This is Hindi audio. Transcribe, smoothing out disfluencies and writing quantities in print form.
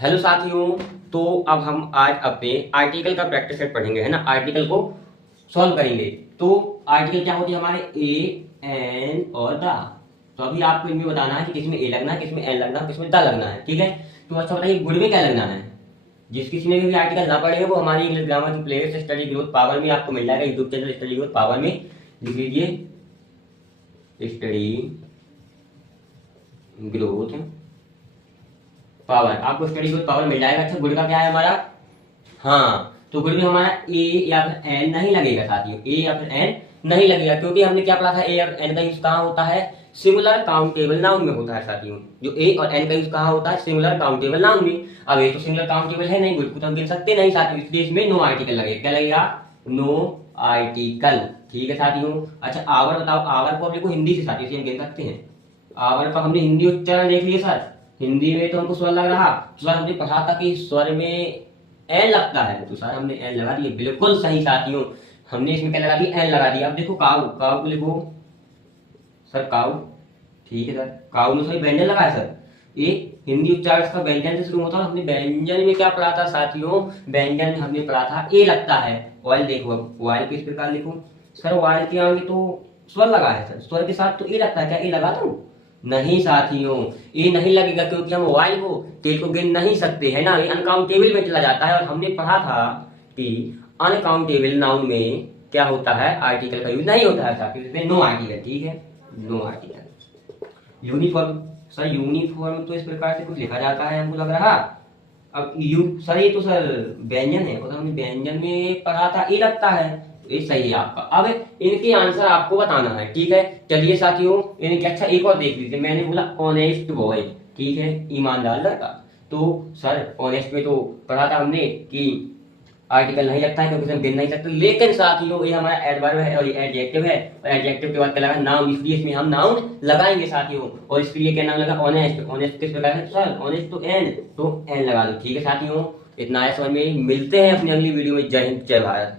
हेलो साथियों। तो अब हम आज अपने आर्टिकल का प्रैक्टिस सेट पढ़ेंगे, है ना। आर्टिकल को सॉल्व करेंगे। तो आर्टिकल क्या होती है हमारे, ए एन और द। तो अभी आपको इनमें बताना है कि किसमें ए लगना है, किसमें एन लगना है, किसमें द लगना है, ठीक है। तो अच्छा बताइए, गुड में क्या लगना है। जिस किसी ने भी आर्टिकल ना पढ़ेगा वो हमारी इंग्लिश ग्रामर की प्लेलिस्ट स्टडी ग्रोथ पावर में आपको मिल जाएगा। YouTube channel study growth power में लिख लीजिए स्टडी ग्रोथ पावर, आपको स्टडी ग्रोथ पावर मिल जाएगा। अच्छा, गुड का क्या है हमारा, हाँ, तो गुड में हमारा ए या फिर एन नहीं लगेगा साथियों, ए या फिर एन नहीं लगेगा, क्योंकि हमने क्या पढ़ा था, ए और एन का यूज कहाँ होता है, सिंगुलर काउंटेबल नाउन में होता है साथियों। जो ए और एन का यूज कहाँ होता है, सिंगुलर काउंटेबल नाउन में। अब ये तो सिंगुलर काउंटेबल है नहीं, गुड को तो हम गिन सकते नहीं साथियों, इसलिए इसमें नो आर्टिकल लगेगा। क्या लगेगा, नो आर्टिकल, ठीक है साथियों। अच्छा, आवर बताओ, आवर को अपने को हिंदी से साथियों से हम गिन सकते हैं। आवर का हमने हिंदी उच्चारण देख लिया सर, हिंदी में तो हमको स्वर लग रहा, तो सर हमने पढ़ा था कि स्वर में एन लगता है, तो सर हमने एन लगा दिया, बिल्कुल सही साथियों। हमने इसमें क्या लगा दिया, एन लगा दिया। अब देखो काऊ, काऊ को लिखो सर, काऊ, ठीक है सर। काऊ में सही व्यंजन लगा है सर, ये हिंदी उच्चारण का व्यंजन से शुरू होता है। हमने व्यंजन में क्या पढ़ा था साथियों, व्यंजन में हमने पढ़ा था ए लगता है। ऑयल देखो, अब ऑयल को इस प्रकार लिखो सर, ऑयल के आगे तो स्वर लगा है सर, स्वर के साथ तो ए लगता है, क्या ए लगा दूं, नहीं साथियों, ये नहीं लगेगा, क्योंकि हम वाई को तेल को गिन नहीं सकते, है ना, ये अनकाउंटेबल में चला जाता है। और हमने पढ़ा था कि अनकाउंटेबल नाउन में क्या होता है, आर्टिकल का यूज नहीं होता है साथियों, इसमें नो आर्टिकल, ठीक है, no article. Uniform sir, uniform तो इस प्रकार से कुछ लिखा जाता है हमको लग रहा। अब यू सर, ये तो सर व्यंजन है, और हमने व्यंजन में पढ़ा था ए लगता है, ये सही है आपका। अब इनके आंसर आपको बताना है, ठीक है। चलिए साथियों, इनके अच्छा एक और देख लीजिए, मैंने बोला ऑनेस्ट बॉय, ठीक है, ईमानदार लड़का। तो सर ऑनेस्ट में तो पढ़ा था हमने कि आर्टिकल नहीं लगता है, क्योंकि हम गिन नहीं सकते। लेकिन साथियों ये हमारा एडवर्ब है और ये एडजेक्टिव है, और एडजेक्टिव के बाद क्या लगा, नाउन, इसलिए इसमें हम नाउन लगाएंगे साथियों। और इसके लिए क्या नाम लगा, ऑनेस्ट। ऑनेस्ट किस प्रकार है सर, ऑनेस्ट तो एन लगा दो, ठीक है साथियों। इतना है समझ में। मिलते हैं अपनी अगली वीडियो में। जय हिंद, जय भारत।